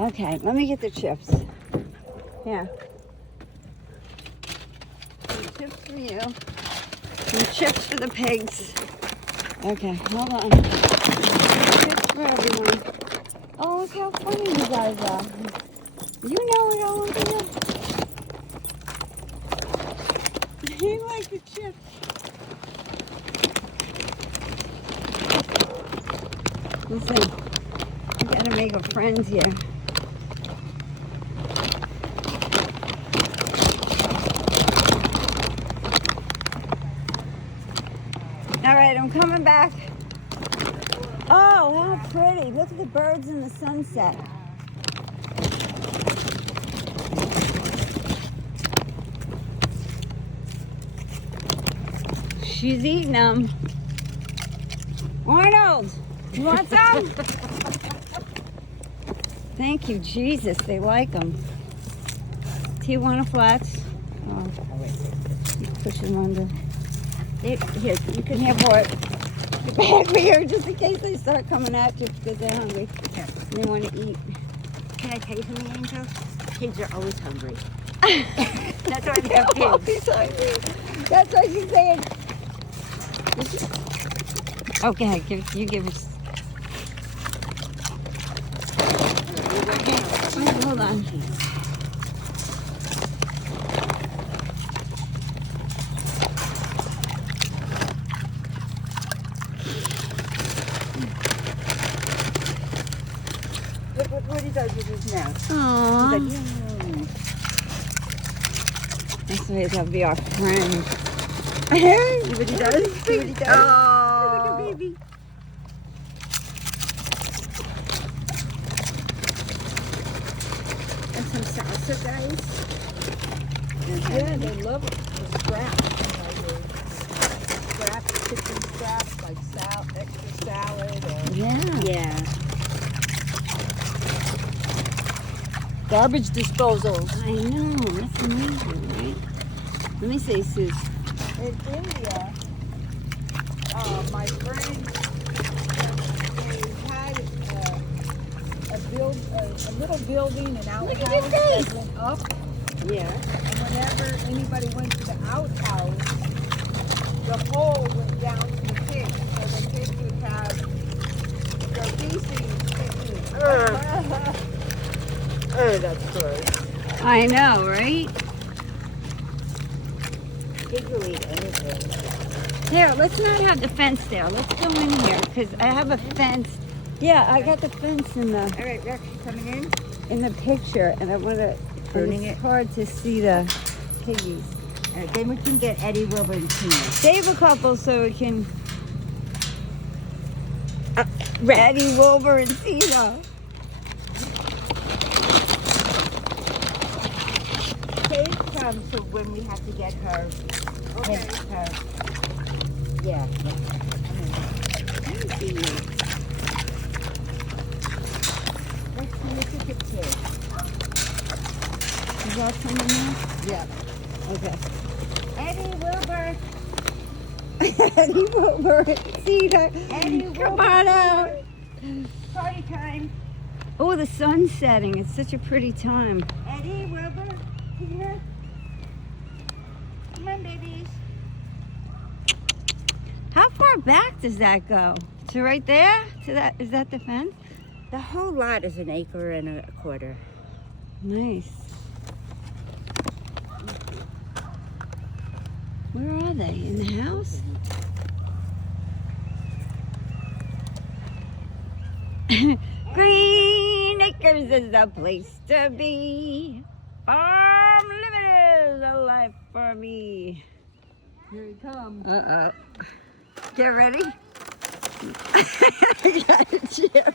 Okay, let me get the chips. Here. Some chips for you. Some chips for the pigs. Okay, hold on. Chips for everyone. Oh, look how funny you guys are. You know what I want to do? You like the chips. Listen, we gotta make a friends here. All right, I'm coming back. Oh, how pretty. Look at the birds in the sunset. She's eating them. Arnold, you want some? Thank you, Jesus. They like them. Tijuana Flats. Oh, you push them under. Here, you can have what? Get back here just in case they start coming at you because they're hungry. Here. They want to eat. Can I tell you something, Angel? Pigs are always hungry. That's why they have They're pigs. always hungry. That's what she's saying. Okay, you give us. Okay, hold on. Look what he does with his mouth. Aww. He's like, That's the way to be our friend. see what he does? See what he does? Oh. Look at baby. And some salsa, guys. Yeah, they love it. The scraps. Scraps, kitchen scraps, like extra salad or Yeah. Yeah. garbage disposals. I know. That's amazing, right? Let me see, Suze. In India, my friend, they had a little building, an outhouse Look at your face. that went up, Yeah. and whenever anybody went to the outhouse, the hole went down to the pig, so the pig would have their feces to eat. Oh, that's gross. I know, right? Pigs will eat anything. Here, let's not have the fence there. Let's go in here because I have a fence. Yeah, I got the fence in the All right, Rex, you coming in? picture, and I want to. Pruning It's it? hard to see the piggies. All right, then we can get Eddie, Wilbur, and Tina. Save a couple so we can. Rex. Eddie, Wilbur, and Tina. Save some so when we have to get her. Okay. Her. Yeah. Let me see you. Let's look at the pig. Is that someone there? Yeah. Okay. Eddie, Wilbur. Eddie, Wilbur, and Tina. Eddie, Wilbur. Come on out. Party time. Oh, the sun's setting. It's such a pretty time. Eddie, Wilbur, Tina. Come on, babies. How far back does that go? To right there? To that? Is that the fence? The whole lot is 1.25 acres. Nice. Where are they? In the house? Green Acres is the place to be. Farm living is a life for me. Here he comes. Uh-oh. Get ready. I got a chip.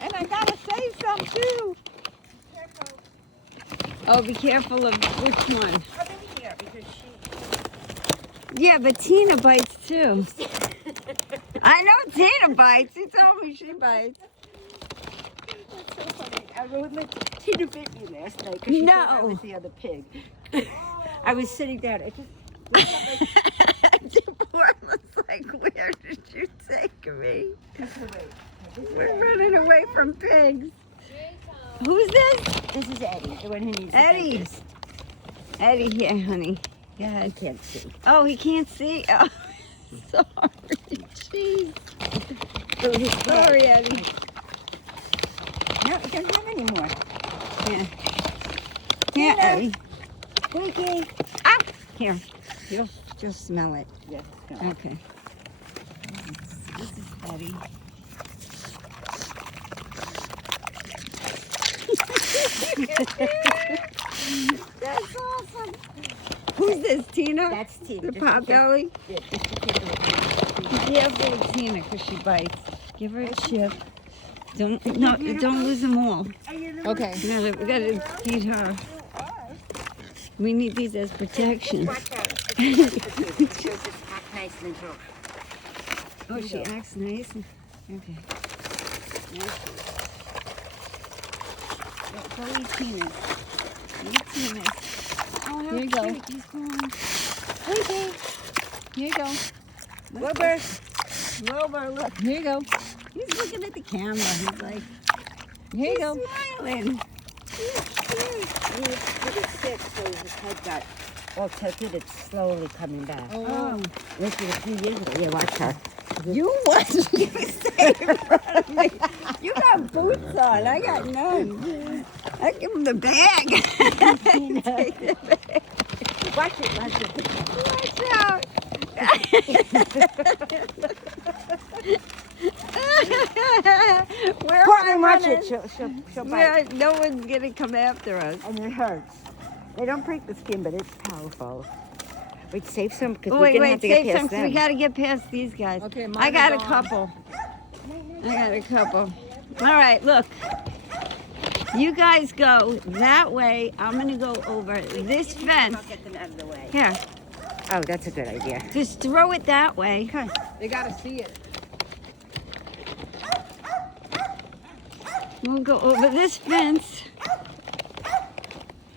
And I gotta save some too. Oh, be careful of which one. Come in here because she. Yeah, but Tina bites too. I know Tina bites. She told me she bites. That's so funny. I remember Tina bit me last night because she thought I No. was the other pig. I was sitting down. I just Deborah was like, where did you take me? wait. We're running away from pigs. Who's this? This is Eddie, the one who needs Eddie. the dentist. Eddie here, honey. Go I ahead. can't see. Oh, he can't see. Oh, sorry. Jeez. Oh, his Sorry, Eddie. No, it doesn't have any more. Yeah. Here, Tina. Eddie. Okay. Ah! Here. You'll just smell it. Yes. Okay. This is Eddie. That's awesome. Who's this, Tina? That's Tina. The Just pot be careful. belly? Yeah, just be careful. Be careful with Tina because she bites. Give her a chip. Don't lose them all. Okay. We gotta feed her. We need these as protection. Watch out. She'll just act nice and drunk. Oh, she acts nice. Okay. Go eat Tina's. Eat Tina's. Oh, how Here you go. cute. He's going. Okay. Here you go. Wilbur. Wilbur, look. Here you go. He's looking at the camera. He's like, Here you go. smiling. He's sick, so his head got all tilted. It's slowly coming back. Oh. This was a few years ago. Yeah, watch her. You what? You stay in front of me. You got boots on. I got none. I give him the bag. Take the bag. Watch it, watch it. Watch out. Where am I Watch running? it. She'll bite. No one's gonna come after us. And it hurts. They don't break the skin, but it's powerful. Wait, save some because we're Wait, gonna have to get save past some 'cause them. we gotta get past these guys. Okay, mine I got are a gone. couple. I got a couple. All right, look. You guys go that way. I'm gonna go over this fence. I'll get them out of the way. Here, Oh, that's a good idea. just throw it that way. They gotta see it. We'll go over this fence.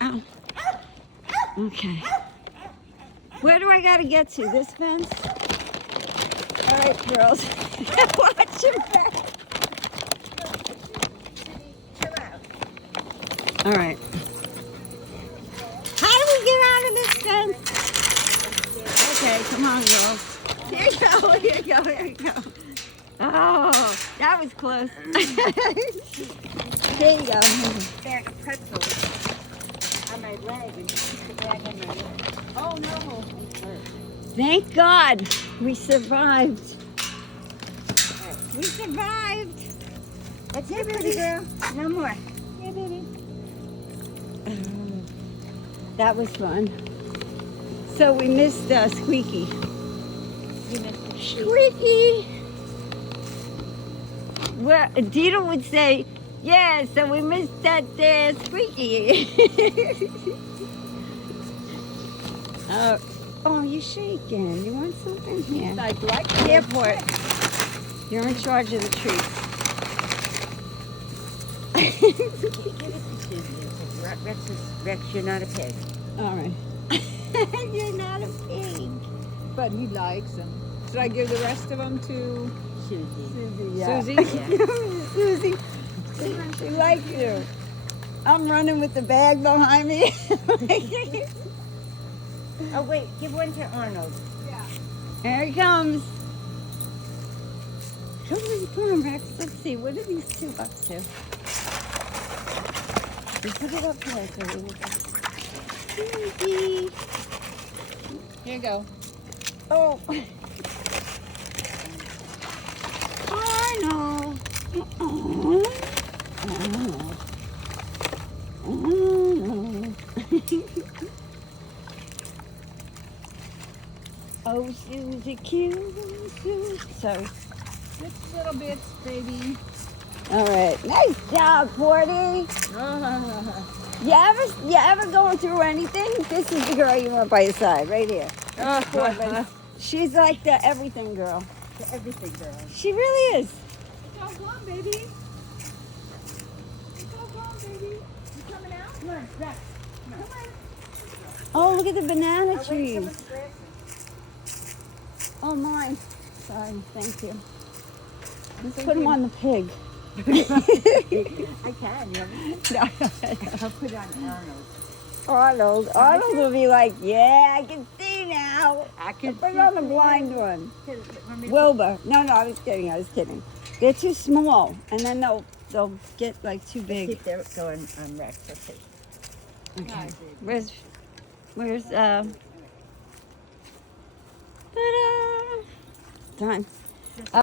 Oh. Okay. Where do I gotta get to? This fence? All right, girls. Watch your back. All right. How do we get out of this fence? Okay, come on, girls. Here you go, here you go, here you go. Oh, that was close. Here you go. Bag of pretzels on my leg and keep the bag on my leg. Oh no. Thank God we survived. We survived. That's it, pretty girl. No more. Yeah, baby. That was fun. So we missed Squeaky. You missed it. Squeaky! Well, Dita would say, yeah, so we missed that Squeaky. Oh, you're shaking. You want something? Here. I'd like Airport. You're in charge of the treats. Give it to Susie. Rex, you're not a pig. All right. You're not a pig. but he likes them. Should I give the rest of them to Susie. Susie, yeah. Susie? Susie, she likes you. I'm running with the bag behind me. Oh, wait. Give one to Arnold. Here he comes. Come on, Rex. Let's see. What are these two up to? We put it up there so we will. Susie. Here you go. Oh. Arnold. Arnold. Arnold. Oh, Susie, cute. So, Just little bits, baby. all right. Nice job, Porty. You ever going through anything? This is the girl you want by your side, right here. Portland. She's like the everything girl. The everything girl. She really is. It's all gone, baby. It's all gone, baby. You coming out? Come on, Rex. Oh, look at the banana Oh, wait, trees. someone's grabbing. Oh, mine. Sorry, thank you. Let's put them on the pig. I can, you know. I'll put it on Arnold. Arnold will be like, yeah, I can see now. I can Put it on the blind one. see. Wilbur. No, I was kidding. They're too small, and then they'll get like too See big. if they're going on Rex. Let's see. Okay. Where's ta-da! Done.